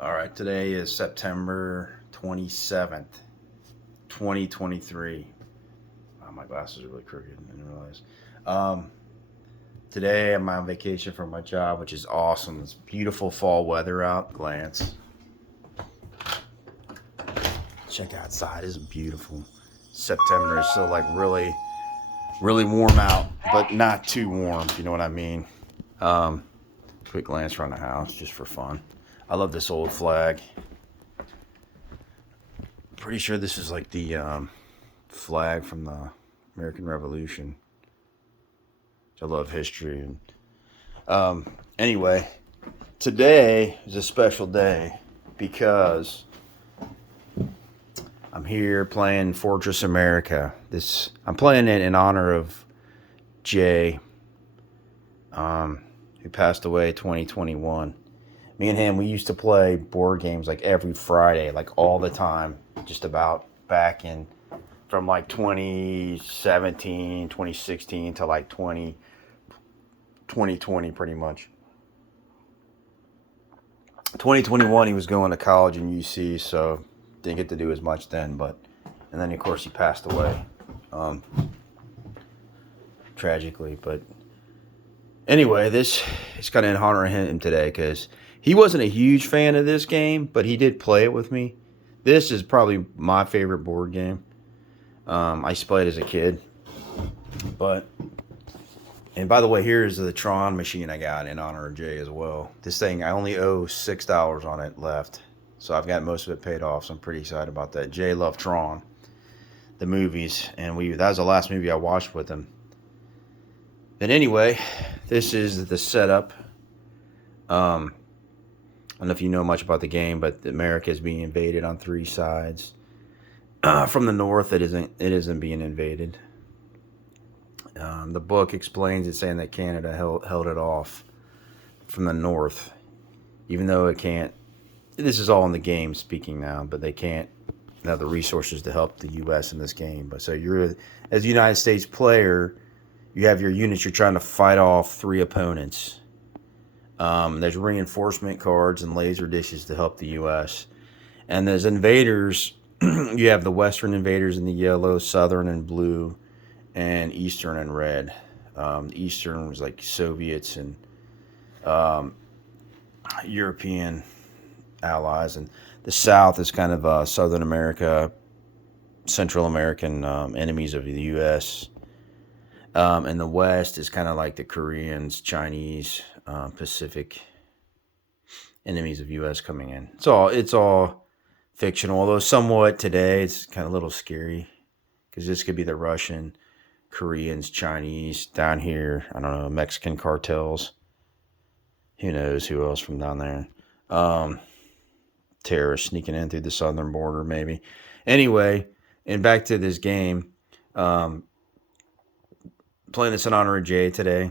All right, today is September 27th, 2023. Wow, my glasses are really crooked. I didn't realize. Um, Today I'm on vacation from my job, which is awesome. It's beautiful fall weather out. Glance. Check outside. It's beautiful. September is still like really, really warm out, but not too warm, if you know what I mean. Um, Quick glance around the house just for fun. I love this old flag. Pretty sure this is like the flag from the American Revolution. I love history. And anyway, today is a special day because I'm here playing Fortress America. I'm playing it in honor of Jay, who passed away 2021. Me and him, we used to play board games like every Friday, like all the time, just about back in from like 2017, 2016 to like 2020 pretty much. 2021 he was going to college in UC, so didn't get to do as much then, and then of course he passed away, tragically. But anyway, this is kind of in honor of him today because he wasn't a huge fan of this game, but he did play it with me. This is probably my favorite board game. I used to play it as a kid, and by the way, here's the Tron machine I got in honor of Jay as well. This thing, I only owe $6 on it left. So I've got most of it paid off, so I'm pretty excited about that. Jay loved Tron, the movies, and that was the last movie I watched with him. But anyway, this is the setup. I don't know if you know much about the game, but America is being invaded on three sides. From the north, it isn't being invaded. The book explains it, saying that Canada held it off from the north, even though it can't. This is all in the game speaking now, but they can't have the resources to help the U.S. in this game. But so as a United States player, you have your units. You're trying to fight off three opponents. There's reinforcement cards and laser dishes to help the U.S. And there's invaders. You have the Western invaders in the yellow, Southern in blue, and Eastern in red. Eastern was like Soviets and European allies, and the South is kind of Southern America, Central American enemies of the U.S. And the West is kind of like the Koreans, Chinese, Pacific enemies of U.S. coming in. It's all fictional, although somewhat today it's kind of a little scary because this could be the Russian, Koreans, Chinese down here. I don't know, Mexican cartels. Who knows who else from down there? Terrorists sneaking in through the southern border, maybe. Anyway, and back to this game. Playing this in honor of Jay today,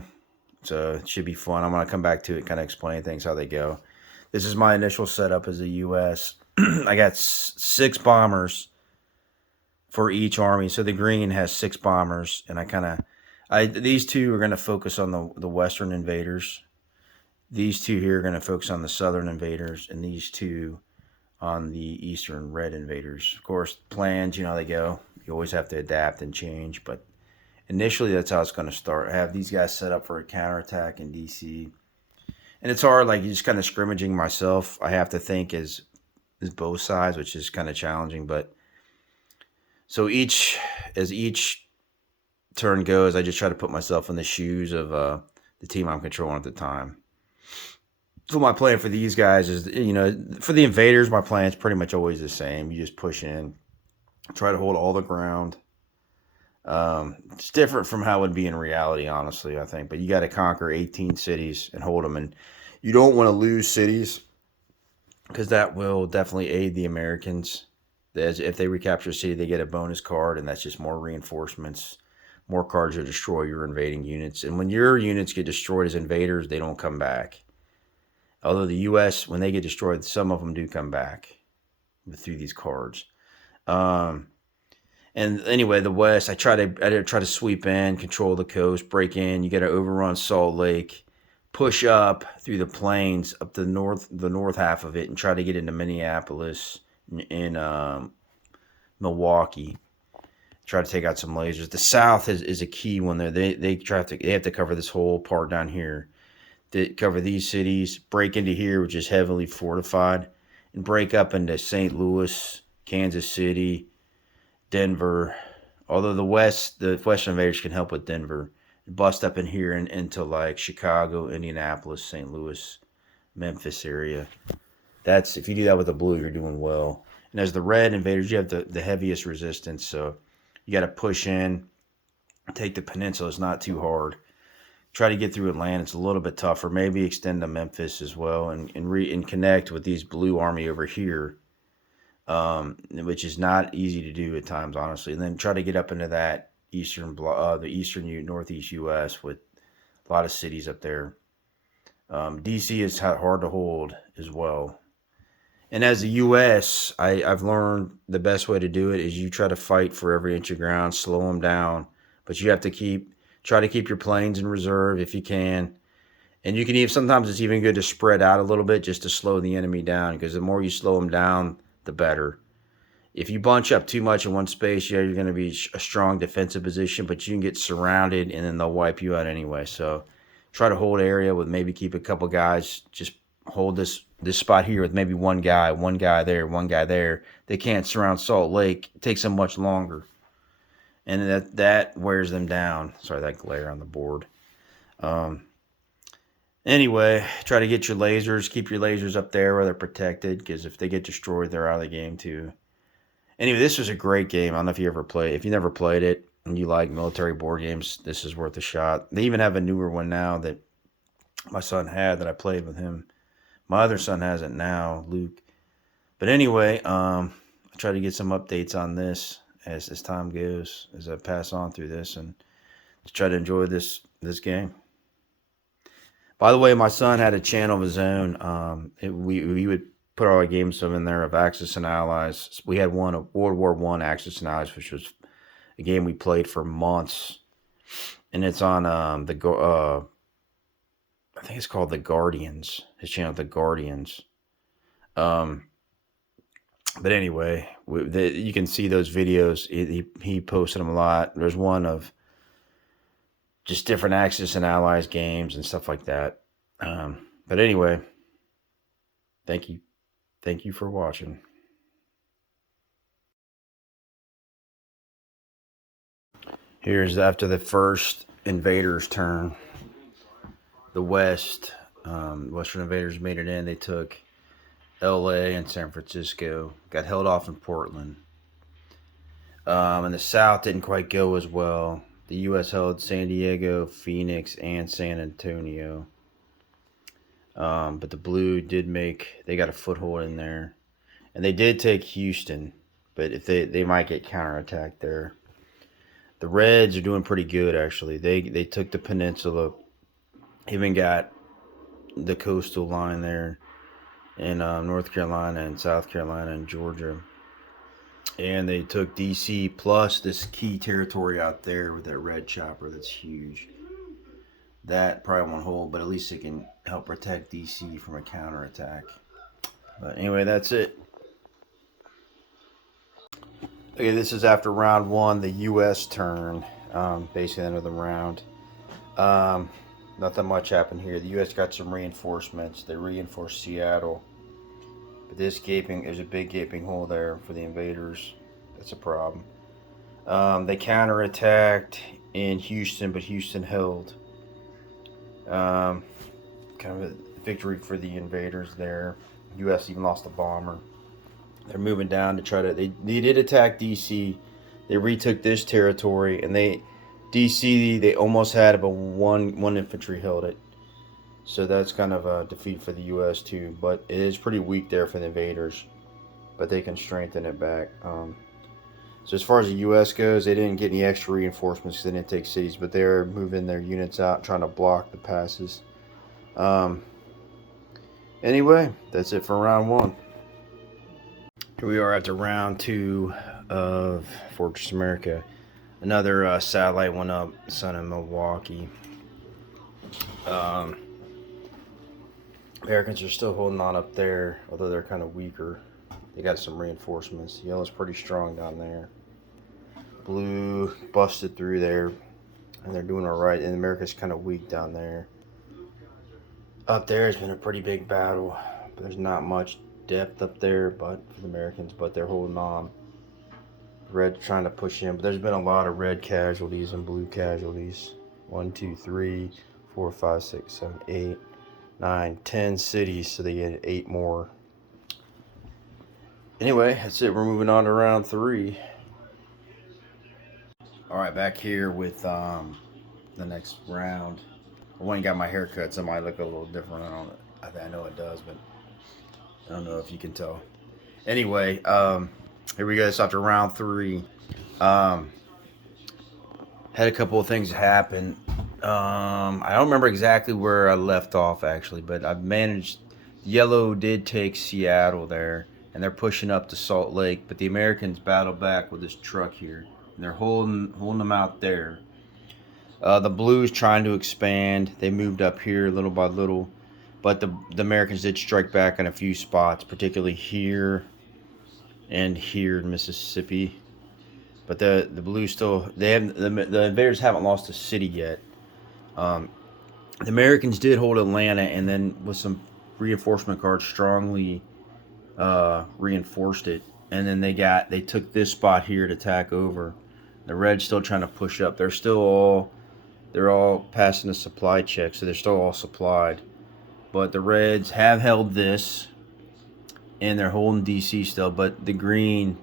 so it should be fun. I'm gonna come back to it, kind of explain things how they go. This is my initial setup as a U.S. I got 6 bombers for each army. So the green has 6 bombers, and these two are going to focus on the Western invaders. These two here are going to focus on the Southern invaders, and these two on the Eastern red invaders. Of course, plans, they go. You always have to adapt and change, but initially that's how it's going to start. I have these guys set up for a counterattack in DC. And it's hard, like, just kind of scrimmaging myself. I have to think as both sides, which is kind of challenging, but so as each turn goes, I just try to put myself in the shoes of the team I'm controlling at the time. So my plan for these guys is, for the invaders, my plan is pretty much always the same. You just push in, try to hold all the ground. It's different from how it would be in reality, honestly, I think. But you got to conquer 18 cities and hold them. And you don't want to lose cities because that will definitely aid the Americans. If they recapture a city, they get a bonus card, and that's just more reinforcements, more cards to destroy your invading units. And when your units get destroyed as invaders, they don't come back. Although the U.S., when they get destroyed, some of them do come back through these cards. And anyway, the West, I try to sweep in, control the coast, break in. You got to overrun Salt Lake, push up through the plains up to the north half of it, and try to get into Minneapolis in Milwaukee. Try to take out some lasers. The south is a key one there. They have to cover this whole part down here. They cover these cities, break into here, which is heavily fortified, and break up into St. Louis, Kansas City, Denver. Although the Western invaders can help with Denver. Bust up in here and into like Chicago, Indianapolis, St. Louis, Memphis area. That's if you do that with the blue, you're doing well. And as the red invaders, you have the heaviest resistance, so you got to push in, take the peninsula. It's not too hard. Try to get through Atlanta. It's a little bit tougher. Maybe extend to Memphis as well, and connect with these blue army over here, which is not easy to do at times, honestly. And then try to get up into that northeast U.S. with a lot of cities up there. D.C. is hard to hold as well. And as the U.S., I've learned the best way to do it is you try to fight for every inch of ground, slow them down, but you have to try to keep your planes in reserve if you can. And you can even, sometimes it's even good to spread out a little bit just to slow the enemy down, because the more you slow them down, the better. If you bunch up too much in one space, you're going to be a strong defensive position, but you can get surrounded and then they'll wipe you out anyway. So try to hold area with maybe keep a couple guys, just hold this spot here with maybe one guy there. They can't surround Salt Lake. It takes them much longer. And that wears them down. Sorry, that glare on the board. Anyway, try to get your lasers. Keep your lasers up there where they're protected, because if they get destroyed, they're out of the game too. Anyway, this was a great game. I don't know if you ever played. If you never played it and you like military board games, this is worth a shot. They even have a newer one now that my son had that I played with him. My other son has it now, Luke. But anyway, I try to get some updates on this as time goes, as I pass on through this, and to try to enjoy this game. By the way, my son had a channel of his own. We would put all our games in there of Axis and Allies. We had one of World War I Axis and Allies, which was a game we played for months, and it's on I think it's called The Guardians. His channel, The Guardians. But anyway, you can see those videos. He posted them a lot. There's one of just different Axis and Allies games and stuff like that. But anyway, thank you. Thank you for watching. Here's after the first invaders' turn. The Western invaders made it in. They took L.A. and San Francisco. Got held off in Portland. And the South didn't quite go as well. The U.S. held San Diego, Phoenix, and San Antonio. But the Blue they got a foothold in there. And they did take Houston, but if they might get counterattacked there. The Reds are doing pretty good, actually. They took the peninsula, even got the coastal line there in North Carolina and South Carolina and Georgia. And they took D.C. plus this key territory out there with that red chopper that's huge. That probably won't hold, but at least it can help protect D.C. from a counterattack. But anyway, that's it. Okay, this is after round one, the U.S. turn. Basically, the end of the round. Nothing much happened here. The U.S. got some reinforcements. They reinforced Seattle. But there's a big gaping hole there for the invaders. That's a problem. They counterattacked in Houston, but Houston held. Kind of a victory for the invaders there. U.S. even lost a bomber. They're moving down to try to. They did attack D.C. They retook this territory, and D.C. they almost had, but one infantry held it. So that's kind of a defeat for the U.S. too. But it is pretty weak there for the invaders. But they can strengthen it back. So as far as the U.S. goes, they didn't get any extra reinforcements because they didn't take cities. But they're moving their units out, trying to block the passes. Anyway, that's it for round one. Here we are after round two of Fortress America. Another satellite went up, sun in Milwaukee. Americans are still holding on up there, although they're kind of weaker. They got some reinforcements. Yellow's pretty strong down there. Blue busted through there, and they're doing all right. And America's kind of weak down there. Up there has been a pretty big battle, but there's not much depth up there, but for the Americans, but they're holding on. Red trying to push in, but there's been a lot of red casualties and blue casualties. 1, 2, 3, 4, 5, 6, 7, 8, 9, 10 cities, so they get 8 more. Anyway, that's it. We're moving on to round 3. All right, back here with the next round. I went and got my hair cut, so it might look a little different. I know it does, but I don't know if you can tell. Anyway, here we go. It's after round 3. Had a couple of things happen. I don't remember exactly where I left off, actually, but I've managed. Yellow did take Seattle there, and they're pushing up to Salt Lake, but the Americans battle back with this truck here, and they're holding them out there. The Blues trying to expand. They moved up here little by little, but the Americans did strike back in a few spots, particularly here and here in Mississippi. But the Blues still, the invaders haven't lost a city yet. The Americans did hold Atlanta, and then with some reinforcement guards strongly reinforced it, and then they took this spot here to tack over. The Reds still trying to push up. They're all passing the supply check, so they're still all supplied. But the Reds have held this, and they're holding DC still. But the green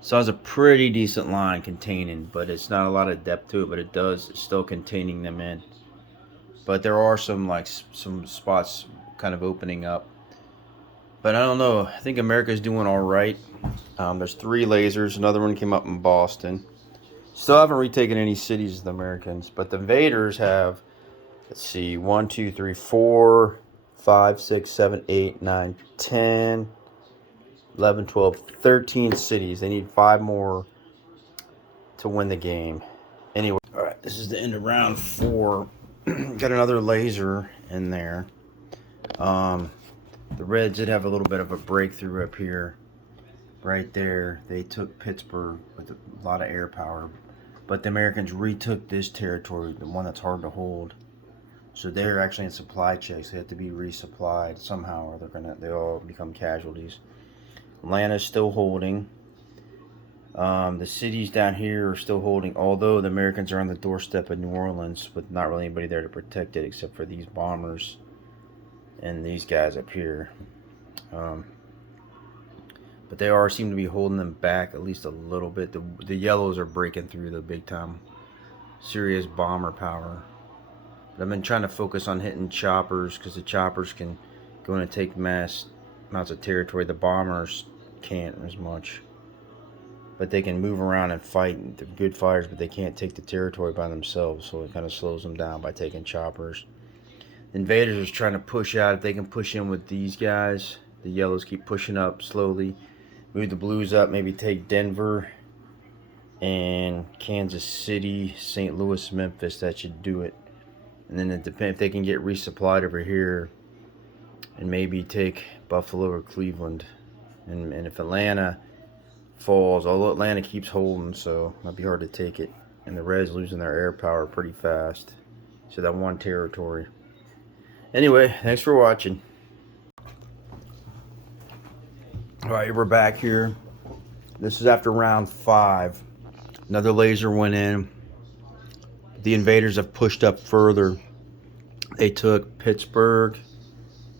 still has a pretty decent line containing, but it's not a lot of depth to it. But it's still containing them in. But there are some spots kind of opening up. But I don't know. I think America's doing all right. There's 3 lasers. Another one came up in Boston. Still haven't retaken any cities, the Americans, but the invaders have, let's see, 1, 2, 3, 4, 5, 6, 7, 8, 9, 10, 11, 12, 13 cities. They need 5 more to win the game. Anyway, all right, this is the end of round 4. Got another laser in there. The Reds did have a little bit of a breakthrough up here. Right there, they took Pittsburgh with a lot of air power. But the Americans retook this territory, the one that's hard to hold. So they're actually in supply checks. They have to be resupplied somehow, or they all become casualties. Atlanta's still holding. The cities down here are still holding, although the Americans are on the doorstep of New Orleans with not really anybody there to protect it except for these bombers and these guys up here. But they seem to be holding them back at least a little bit. The yellows are breaking through the big time. Serious bomber power. But I've been trying to focus on hitting choppers because the choppers can go in and take mass amounts of territory. The bombers can't as much. But they can move around and fight. They're good fighters, but they can't take the territory by themselves. So it kind of slows them down by taking choppers. The invaders are trying to push out. If they can push in with these guys, the yellows keep pushing up slowly. Move the Blues up, maybe take Denver and Kansas City, St. Louis, Memphis. That should do it. And then it depends if they can get resupplied over here and maybe take Buffalo or Cleveland. And if Atlanta falls, although Atlanta keeps holding, so it might be hard to take it. And the Reds losing their air power pretty fast. So that one territory. Anyway, thanks for watching. All right, we're back here. This is after round 5. Another laser went in. The invaders have pushed up further. They took Pittsburgh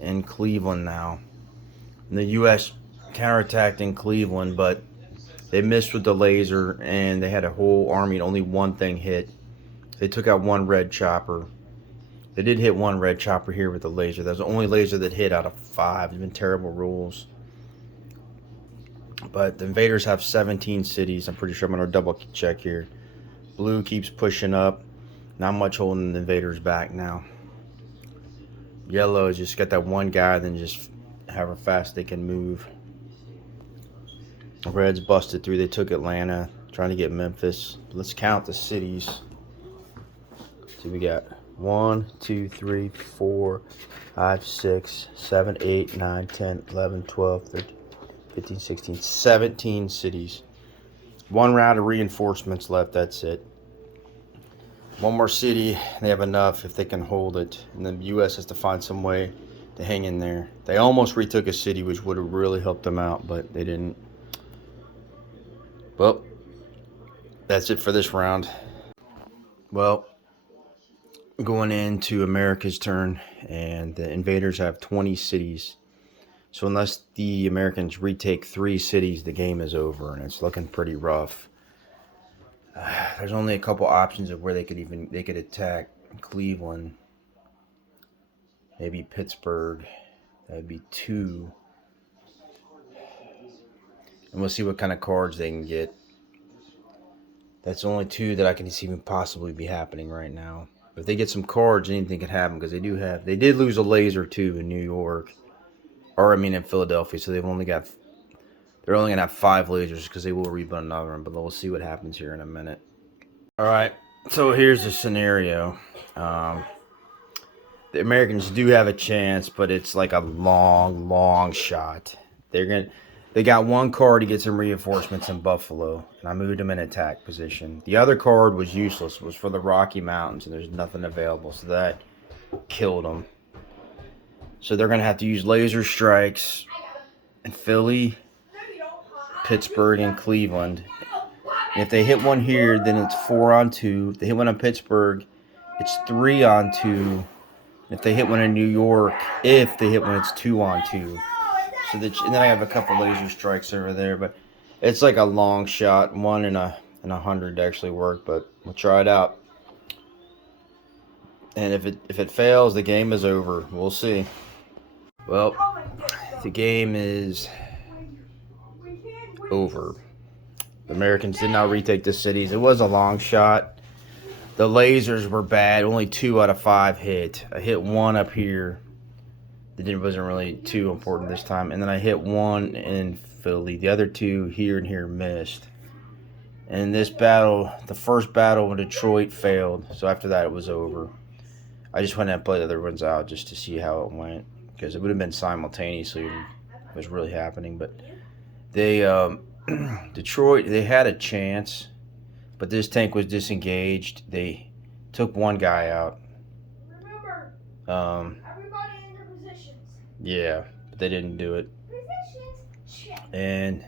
and Cleveland now. And the U.S. counterattacked in Cleveland, but they missed with the laser, and they had a whole army and only one thing hit. They took out 1 red chopper. They did hit 1 red chopper here with the laser. That was the only laser that hit out of 5. It's been terrible rules. But the invaders have 17 cities. I'm pretty sure I'm going to double check here. Blue keeps pushing up. Not much holding the invaders back now. Yellow has just got that one guy, then just however fast they can move. Reds busted through. They took Atlanta, trying to get Memphis. Let's count the cities. See, we got 1, 2, 3, 4, 5, 6, 7, 8, 9, 10, 11, 12, 13, 15, 16, 17 cities. One round of reinforcements left, that's it. One more city, they have enough if they can hold it. And the U.S. has to find some way to hang in there. They almost retook a city, which would have really helped them out, but they didn't. Well, that's it for this round. Well, going into America's turn, and the invaders have 20 cities. So unless the Americans retake 3 cities, the game is over, and it's looking pretty rough. There's only a couple options of where they could attack Cleveland, maybe Pittsburgh. That'd be 2, and we'll see what kind of cards they can get. That's only 2 that I can see even possibly be happening right now. If they get some cards, anything can happen, because they did lose a laser too in New York, or I mean in Philadelphia. So they're only gonna have 5 lasers, because they will rebuild another one. But we'll see what happens here in a minute. All right, so here's the scenario. The Americans do have a chance, but it's like a long shot. They got 1 card to get some reinforcements in Buffalo, and I moved them in attack position. The other card was useless. It was for the Rocky Mountains, and there's nothing available, so that killed them. So they're going to have to use laser strikes in Philly, Pittsburgh, and Cleveland. And if they hit one here, then it's 4 on 2. If they hit one on Pittsburgh, it's 3 on 2. If they hit one in New York, it's 2 on 2. And then I have a couple laser strikes over there, but it's like a long shot. 1 in 100 to actually work, but we'll try it out. And if it fails, the game is over. We'll see. Well, the game is over. The Americans did not retake the cities. It was a long shot. The lasers were bad. Only 2 out of 5 hit. I hit 1 up here. It wasn't really too important this time. And then I hit 1 in Philly. The other 2 here and here missed. And this battle, the first battle in Detroit, failed. So after that, it was over. I just went and played the other ones out just to see how it went, because it would have been simultaneously. It was really happening. But they, Detroit, they had a chance, but this tank was disengaged. They took 1 guy out. Yeah, but they didn't do it. And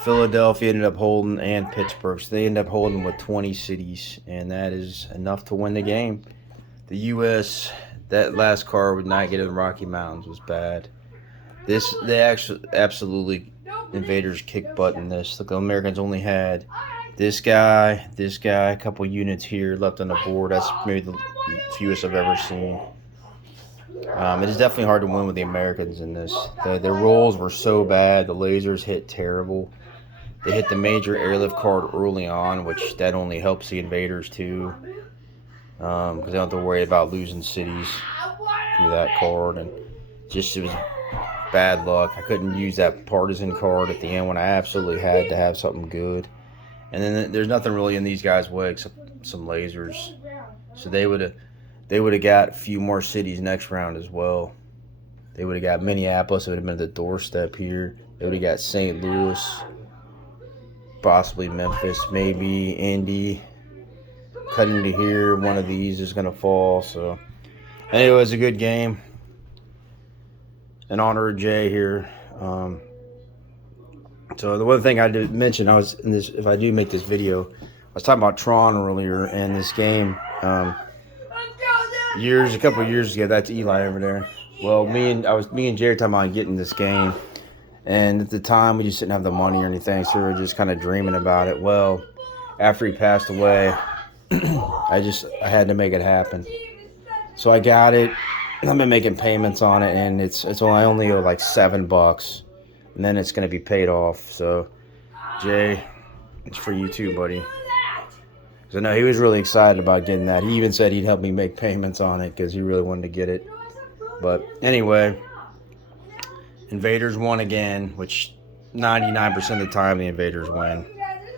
Philadelphia ended up holding, and Pittsburgh. So they ended up holding with 20 cities, and that is enough to win the game. The U.S., that last card would not get in the Rocky Mountains was bad. They actually absolutely invaders kicked butt in this. Look, the Americans only had this guy, a couple units here left on the board. That's maybe the fewest I've ever seen. It is definitely hard to win with the Americans in this. Their rolls were so bad. The lasers hit terrible. They hit the major airlift card early on, which that only helps the invaders too, because they don't have to worry about losing cities through that card. And it was bad luck. I couldn't use that partisan card at the end when I absolutely had to have something good. And then there's nothing really in these guys' way except some lasers. So they would have got a few more cities next round as well. They would have got Minneapolis. It would have been at the doorstep here. They would have got St. Louis, possibly Memphis, maybe Indy. Cut into here. One of these is going to fall. So, anyway, it was a good game. In honor of Jay here. So the one thing I did mention, if I do make this video, I was talking about Tron earlier, and this game, a couple of years ago, that's Eli over there. Well, me and Jerry talking about getting this game, and at the time we just didn't have the money or anything, so we were just kind of dreaming about it. Well, after he passed away, I had to make it happen. So I got it. I've been making payments on it, and I only owe like $7, and then it's gonna be paid off. So, Jay, it's for you too, buddy. Because I know he was really excited about getting that. He even said he'd help me make payments on it because he really wanted to get it. But anyway, Invaders won again, which 99% of the time the Invaders win.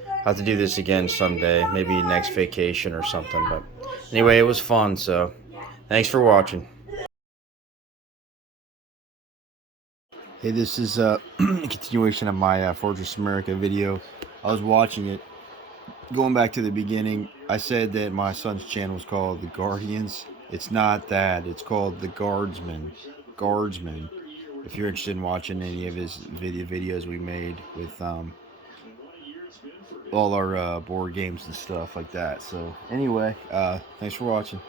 I'll have to do this again someday, maybe next vacation or something. But Anyway, it was fun. So thanks for watching. Hey, this is a continuation of my Fortress America video. I was watching it. Going back to the beginning, I said that my son's channel was called The Guardians. It's not that. It's called The Guardsman. Guardsman. If you're interested in watching any of his videos we made with all our board games and stuff like that. So anyway, thanks for watching.